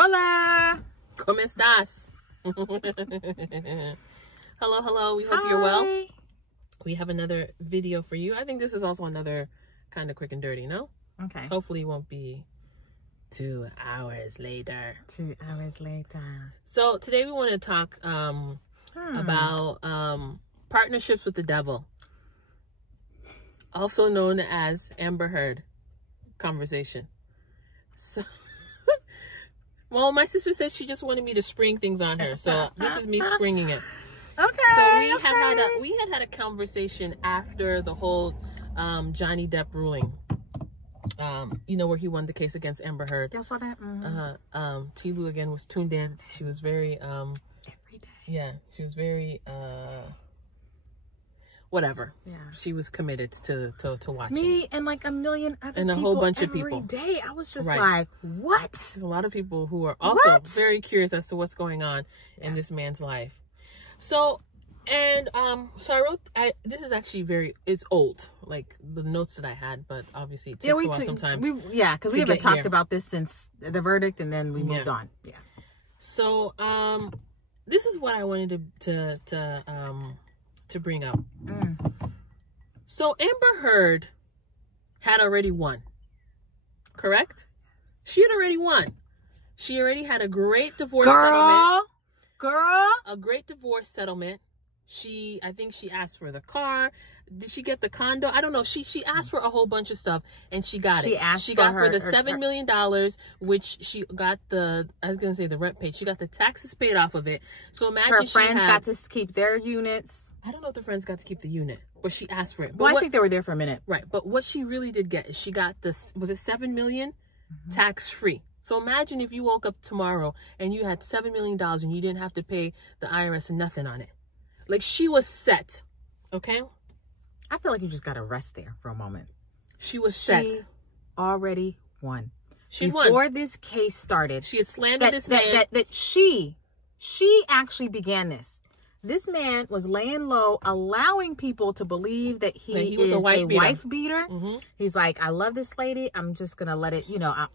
Hola! ¿Cómo estás? Hello, hello. We hope you're well. We have another video for you. I think this is also another kind of quick and dirty, no? Okay. Hopefully it won't be 2 hours later. 2 hours later. So today we want to talk about partnerships with the devil, also known as Amber Heard conversation. So, well, my sister said she just wanted me to spring things on her, so this is me springing it. Okay. So we had a conversation after the whole Johnny Depp ruling. You know, where he won the case against Amber Heard. Y'all saw that? T-Lou again was tuned in. She was very every day. Yeah, she was very whatever. Yeah. She was committed to watching. Me and like a million other people. And a whole bunch of people. Every day. I was just Right. like, what? There's a lot of people who are also very curious as to what's going on in this man's life. So, and so I wrote, this is actually it's old, like the notes that I had, but obviously it takes a while sometimes. Because we haven't talked about this since the verdict, and then we moved on. Yeah. So, this is what I wanted to bring up. So Amber Heard had already won, correct? She had already won. She already had a great divorce settlement. A great divorce settlement. I think she asked for the car. Did she get the condo? I don't know. She asked for a whole bunch of stuff, and she got it. She got for the $7 million, which she got the rent paid. She got the taxes paid off of it. So imagine her friends got to keep their units. I don't know if the friends got to keep the unit, but she asked for it. Well, I think they were there for a minute. Right. But what she really did get is she got this, was it $7 million? Tax free. So imagine if you woke up tomorrow and you had $7 million and you didn't have to pay the IRS nothing on it. Like, she was set. Okay? I feel like you just got to rest there for a moment. She was set. She already won. Won. Before this case started, she had slandered this man. That she actually began this. This man was laying low, allowing people to believe that he was a wife beater. He's like, I love this lady. I'm just going to let it,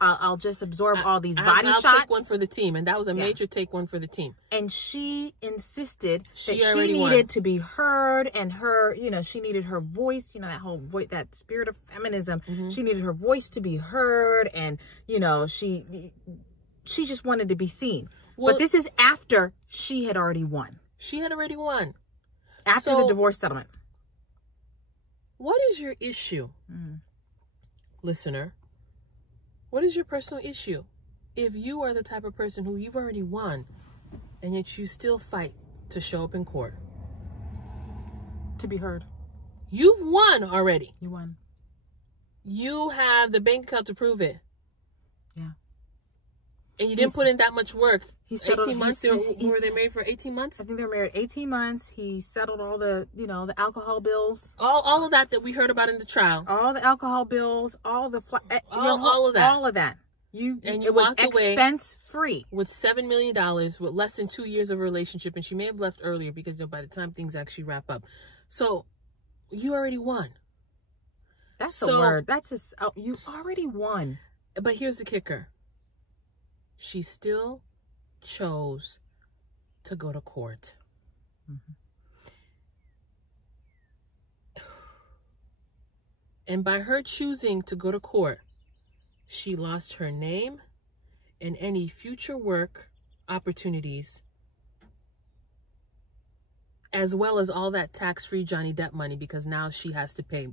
I'll just absorb all these body shots. I'll take one for the team. And that was a major take one for the team. And she insisted that she needed to be heard, and her, she needed her voice, that whole voice, that spirit of feminism. She needed her voice to be heard. And, she just wanted to be seen. Well, but this is after she had already won. She had already won. After the divorce settlement. What is your issue, listener? What is your personal issue? If you are the type of person who you've already won, and yet you still fight to show up in court. To be heard. You've won already. You won. You have the bank account to prove it. Yeah. And you didn't put in that much work. He settled 18 months. Were they married for 18 months? I think they were married 18 months. He settled all the, the alcohol bills. All of that we heard about in the trial. All the alcohol bills, all the all of that. All of that. You walked away expense free with $7 million with less than 2 years of a relationship, and she may have left earlier because by the time things actually wrap up. So you already won. That's the word. That's just you already won. But here's the kicker. She still chose to go to court. And by her choosing to go to court, she lost her name and any future work opportunities, as well as all that tax-free Johnny Depp money, because now she has to pay.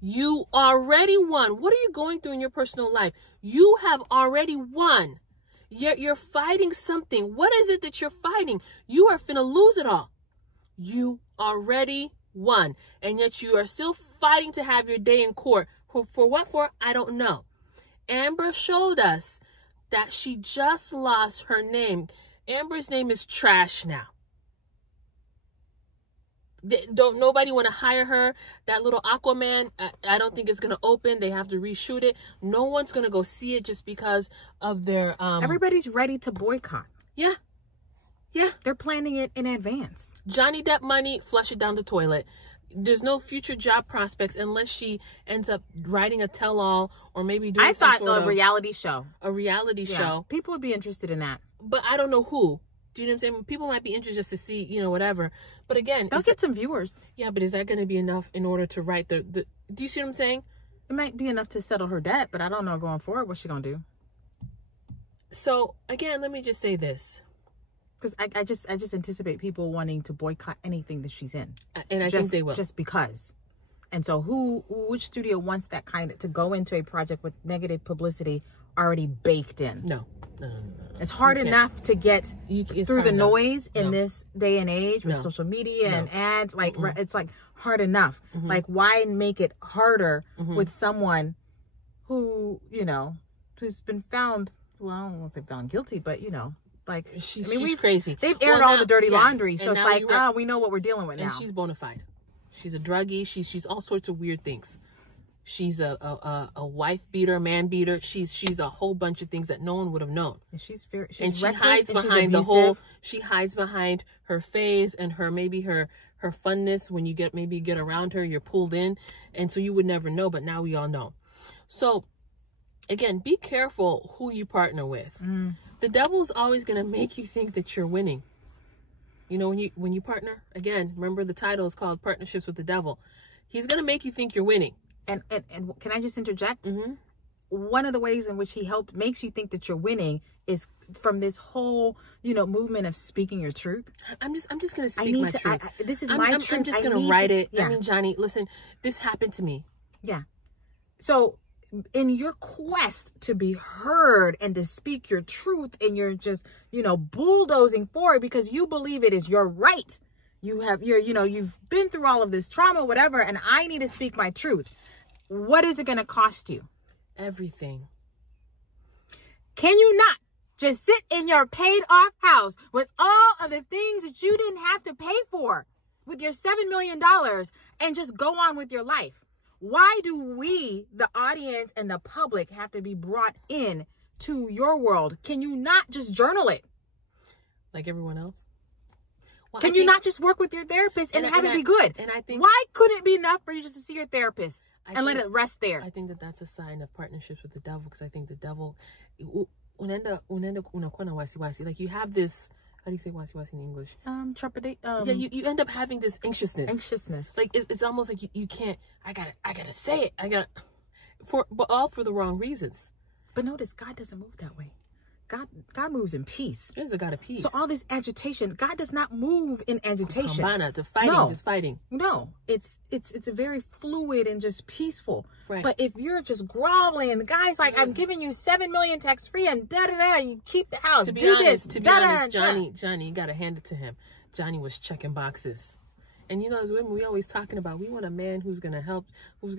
You already won. What are you going through in your personal life? You have already won. You're fighting something. What is it that you're fighting? You are finna lose it all. You already won. And yet you are still fighting to have your day in court. For what for? I don't know. Amber showed us that she just lost her name. Amber's name is trash now. Don't nobody want to hire her. That little Aquaman, I don't think it's going to open. They have to reshoot it. No one's going to go see it just because of their... Everybody's ready to boycott. Yeah. Yeah. They're planning it in advance. Johnny Depp money, flush it down the toilet. there's no future job prospects unless she ends up writing a tell-all or maybe doing a reality show. A reality show. People would be interested in that. But I don't know who. Do you know what I'm saying? People might be interested just to see, you know, whatever. But again, they'll get some viewers. Yeah, but is that going to be enough in order to write the do you see what I'm saying? It might be enough to settle her debt, but I don't know going forward what's she going to do. So again, let me just say this. Because I just anticipate people wanting to boycott anything that she's in. And I think they will. Just because. And so which studio wants that kind of, to go into a project with negative publicity already baked in? No. It's hard enough to get through the noise in this day and age with social media and ads. Like, it's like hard enough. Like, why make it harder with someone who, you know, who's been found, well, I don't want to say found guilty, but, you know, like, she's crazy. They've aired all the dirty laundry, so it's like, we know what we're dealing with now. And she's bona fide. She's a druggie. She's all sorts of weird things. She's a wife beater, man beater. She's a whole bunch of things that no one would have known. And she's and she hides behind the whole. She hides behind her phase and her funness. When you get around her, you're pulled in, and so you would never know. But now we all know. So, again, be careful who you partner with. The devil is always going to make you think that you're winning. You know, when you partner, again, remember the title is called Partnerships with the Devil. He's going to make you think you're winning. And can I just interject? One of the ways in which he makes you think that you're winning is from this whole, you know, movement of speaking your truth. I'm just going to speak my truth. This is my truth. I'm just going to write it. Yeah. I mean, Johnny, listen, this happened to me. Yeah. So in your quest to be heard and to speak your truth, and you're just, you know, bulldozing forward because you believe it is your right. You've been through all of this trauma, whatever, and I need to speak my truth. What is it going to cost you? Everything. Can you not just sit in your paid off house with all of the things that you didn't have to pay for with your $7 million and just go on with your life? Why do we, the audience and the public, have to be brought in to your world? Can you not just journal it? Like everyone else? Well, Can you not just work with your therapist and have it be good? And I think, why couldn't it be enough for you just to see your therapist and let it rest there? I think that's a sign of partnerships with the devil, because I think the devil, like you have this, how do you say wasi in English? Trepidate. Yeah, you end up having this anxiousness. Like it's almost like you can't. I gotta say it. But all for the wrong reasons. But notice, God doesn't move that way. God moves in peace. He's a God of peace. So all this agitation, God does not move in agitation. To fighting, just fighting. No, it's very fluid and just peaceful. Right. But if you're just groveling and the guy's like, I'm giving you 7 million tax free and you keep the house. To be honest, Johnny, you gotta hand it to him. Johnny was checking boxes. And you know, as women, we always talking about, we want a man who's going to help, well,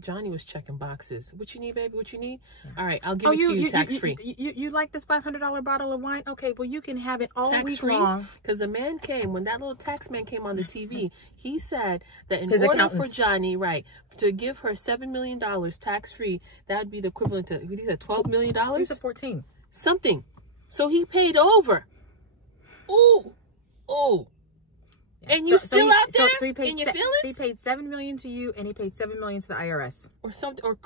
Johnny was checking boxes. What you need, baby? What you need? Yeah. All right, I'll give it to you tax-free. You like this $500 bottle of wine? Okay, well, you can have it all week long. Because the man came, when that little tax man came on the TV, he said that in order for Johnny, to give her $7 million tax-free, that would be the equivalent to, what he said, $12 million? He said 14. Something. So he paid over. Ooh. And you still out there in your feelings? So he paid $7 million to you, and he paid $7 million to the IRS, or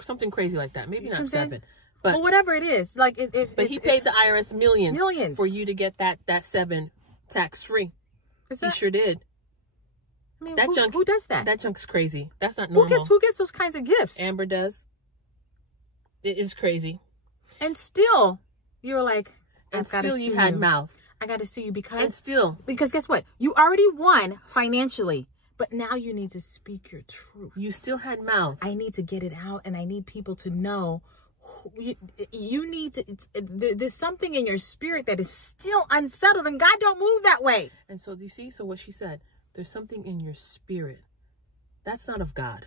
something crazy like that. Maybe not 7, but whatever it is, like he paid the IRS millions for you to get that 7 tax free. He sure did. I mean, who does that? That junk's crazy. That's not normal. Who gets those kinds of gifts? Amber does. It is crazy. And still, you're like, and still you had mouth. I got to sue you because guess what? You already won financially, but now you need to speak your truth. You still had mouth. I need to get it out, and I need people to know. You need to. There's something in your spirit that is still unsettled, and God don't move that way. And so, do you see? So what she said, there's something in your spirit. That's not of God,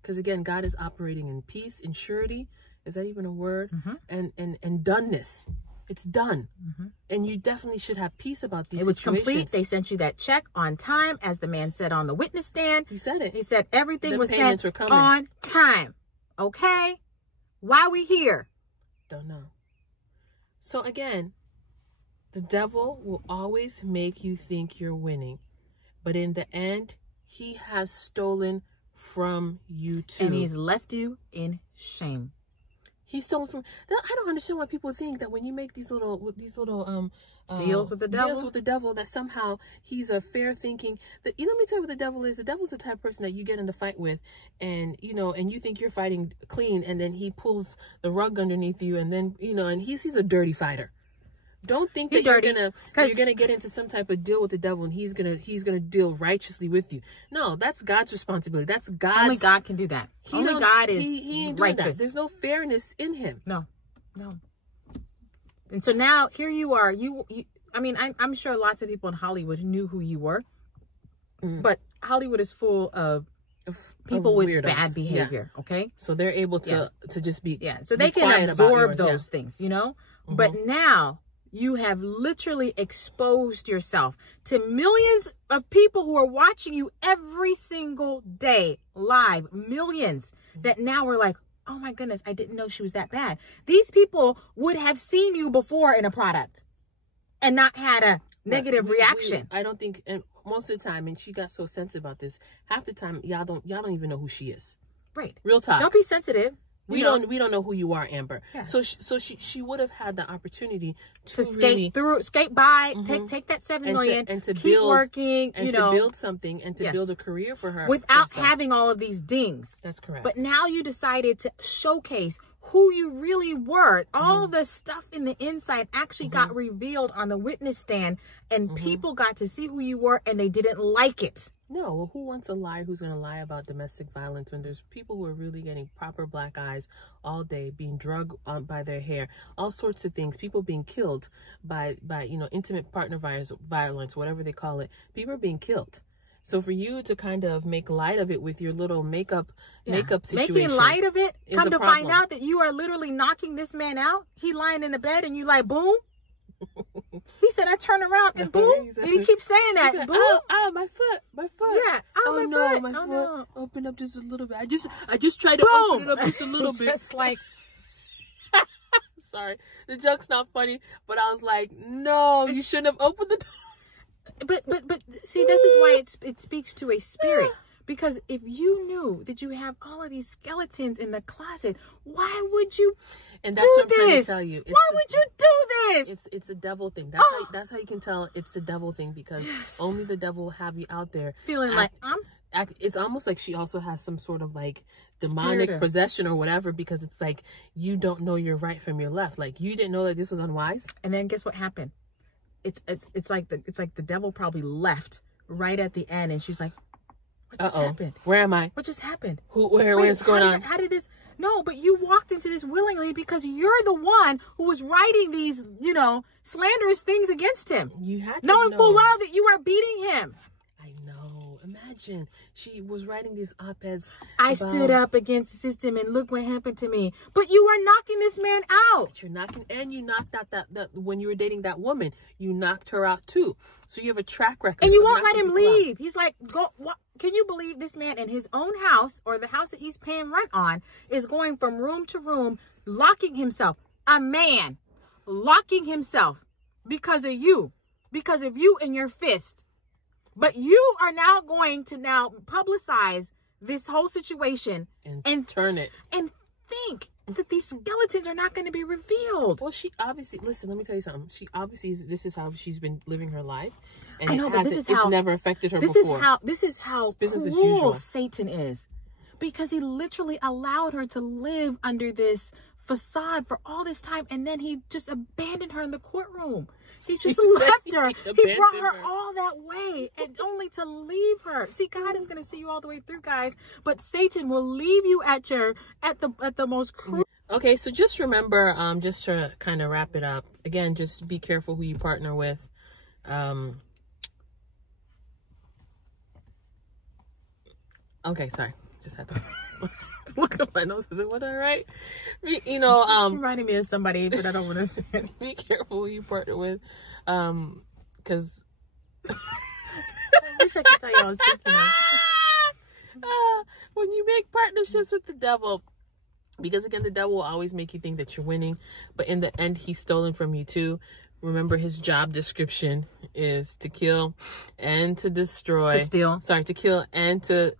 because again, God is operating in peace, in surety. Is that even a word? And doneness. It's done. And you definitely should have peace about these situations. It was complete. They sent you that check on time, as the man said on the witness stand. He said it. He said everything was sent on time. Okay? Why we here? Don't know. So again, the devil will always make you think you're winning. But in the end, He has stolen from you too. And he's left you in shame. He's stolen from... I don't understand why people think that when you make these little deals with the devil? Deals with the devil, that somehow he's a fair thinking... let me tell you what the devil is. The devil's the type of person that you get in a fight with, and, you know, and you think you're fighting clean, and then he pulls the rug underneath you, and then, you know, and he's a dirty fighter. Don't think that you're gonna get into some type of deal with the devil and he's gonna deal righteously with you. No, that's God's responsibility. That's God's... Only God can do that. Only God is he ain't righteous. Doing that. There's no fairness in him. No. And so now here you are. I mean, I'm sure lots of people in Hollywood knew who you were, but Hollywood is full of people with weirdos. Bad behavior. Yeah. Okay, so they're able to just be so they can absorb those things, you know. But now you have literally exposed yourself to millions of people who are watching you every single day live. Millions that now are like, oh my goodness, I didn't know she was that bad. These people would have seen you before in a product and not had a negative reaction. I don't think, and most of the time, and she got so sensitive about this, half the time y'all don't even know who she is. Right. Real talk. Don't be sensitive. We don't know who you are, Amber. Yeah. So she would have had the opportunity to skate by, take that $7 million and to keep build, working, and to build something and to build a career for her without having all of these dings. That's correct. But now you decided to showcase who you really were. All the stuff in the inside actually got revealed on the witness stand, and people got to see who you were, and they didn't like it. No, well, who wants a liar who's going to lie about domestic violence when there's people who are really getting proper black eyes all day, being drugged by their hair, all sorts of things, people being killed by you know, intimate partner violence, whatever they call it. People are being killed. So for you to kind of make light of it with your little makeup situation. Making light of it, come to find out that you are literally knocking this man out. He lying in the bed and you like, boom. He said, I turn around and boom. And he keeps saying that. Said, boom. Oh, my foot. Yeah. Oh, my foot. No. Open up just a little bit. I just tried to open it up just a little bit. Just like. Sorry. The joke's not funny, but I was like, no, you shouldn't have opened the door. But see, this is why it speaks to a spirit. Because if you knew that you have all of these skeletons in the closet, why would you And that's what I'm trying to tell you. Why would you do this? It's a devil thing. That's how you can tell it's a devil thing, because only the devil will have you out there feeling like it's almost like she also has some sort of like demonic possession or whatever, because it's like you don't know your right from your left. Like you didn't know that this was unwise. And then guess what happened? It's like the devil probably left right at the end, and she's like, what just happened? Where am I? What just happened? Where's going on? How did this? No, but you walked into this willingly because you're the one who was writing these, you know, slanderous things against him. You had to knowing full well that you are beating him. I know. Imagine she was writing these op-eds. I stood up against the system and look what happened to me. But you are knocking this man out. But you're knocking, and you knocked out that when you were dating that woman, you knocked her out too. So you have a track record. And you won't let him leave. He's like, go. What? Can you believe this man in his own house, or the house that he's paying rent on, is going from room to room, locking himself? A man locking himself because of you and your fist. But you are now going to publicize this whole situation and turn it and think that these skeletons are not going to be revealed. Well, she obviously, listen, let me tell you something. She obviously, this is how she's been living her life. And I know, but it's never affected her before. This is how cruel Satan is. Because he literally allowed her to live under this facade for all this time, and then he just abandoned her in the courtroom. He just left her. He brought her all that way, and only to leave her. See, God is going to see you all the way through, guys. But Satan will leave you at the most cruel. Okay, so just remember, just to kind of wrap it up, again, just be careful who you partner with. Okay, sorry. Just had to look at my nose. Is it what I write? You know, reminding me of somebody, but I don't want to say it. Be careful who you partner with, because I wish I could tell you I was thinking of. When you make partnerships with the devil, because again, the devil will always make you think that you're winning, but in the end, he's stolen from you too. Remember, his job description is to kill and to destroy. To steal. Sorry, to kill and to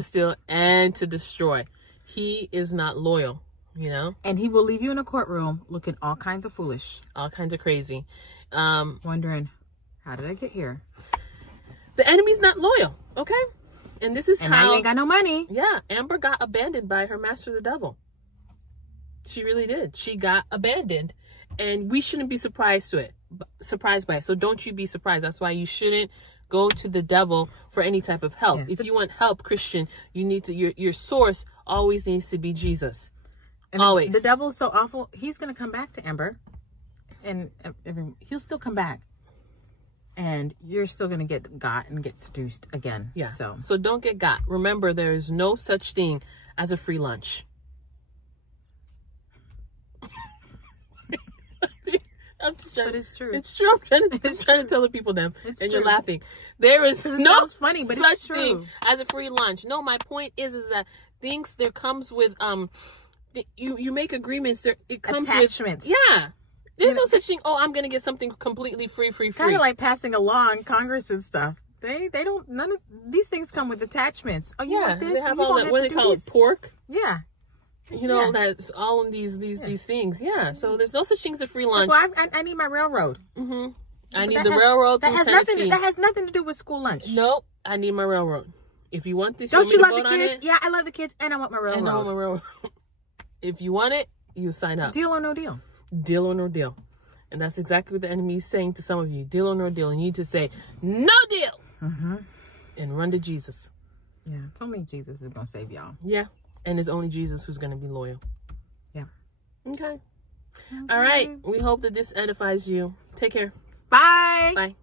steal and to destroy. He is not loyal, you know? And he will leave you in a courtroom looking all kinds of foolish. All kinds of crazy. Wondering, how did I get here? The enemy's not loyal, okay? And this is how... now you ain't got no money. Yeah, Amber got abandoned by her master, the devil. She really did. She got abandoned. And we shouldn't be surprised by it. So don't you be surprised. That's why you shouldn't go to the devil for any type of help. Yeah. If you want help, Christian, you need to, your source always needs to be Jesus. And always. The devil's so awful. He's going to come back to Amber. And he'll still come back. And you're still going to get got and get seduced again. Yeah. So don't get got. Remember, there is no such thing as a free lunch. I'm just trying. But it's true. It's true. I'm trying to tell the people them, and true. You're laughing. There is no funny, but such it's true. thing as a free lunch. No, my point is that there comes with you make agreements. It comes attachments. With There's no such thing. Oh, I'm gonna get something completely free. Kind of like passing a law in Congress and stuff. They don't. None of these things come with attachments. Oh, you want this? They have all that. What do they call it? Pork. Yeah. You know, that's all in these things. Yeah. So there's no such thing as a free lunch. Well, I need my railroad. Mm-hmm. I need the railroad through Tennessee. That has nothing to do with school lunch. Nope. I need my railroad. If you want this, don't you love the kids? Yeah, I love the kids, and I want my railroad. And I want my railroad. If you want it, you sign up. Deal or no deal. Deal or no deal. And that's exactly what the enemy is saying to some of you. Deal or no deal. And you need to say, no deal. Mm-hmm. And run to Jesus. Yeah. It's only Jesus is going to save y'all. Yeah. And it's only Jesus who's going to be loyal. Yeah. Okay. All right. We hope that this edifies you. Take care. Bye. Bye.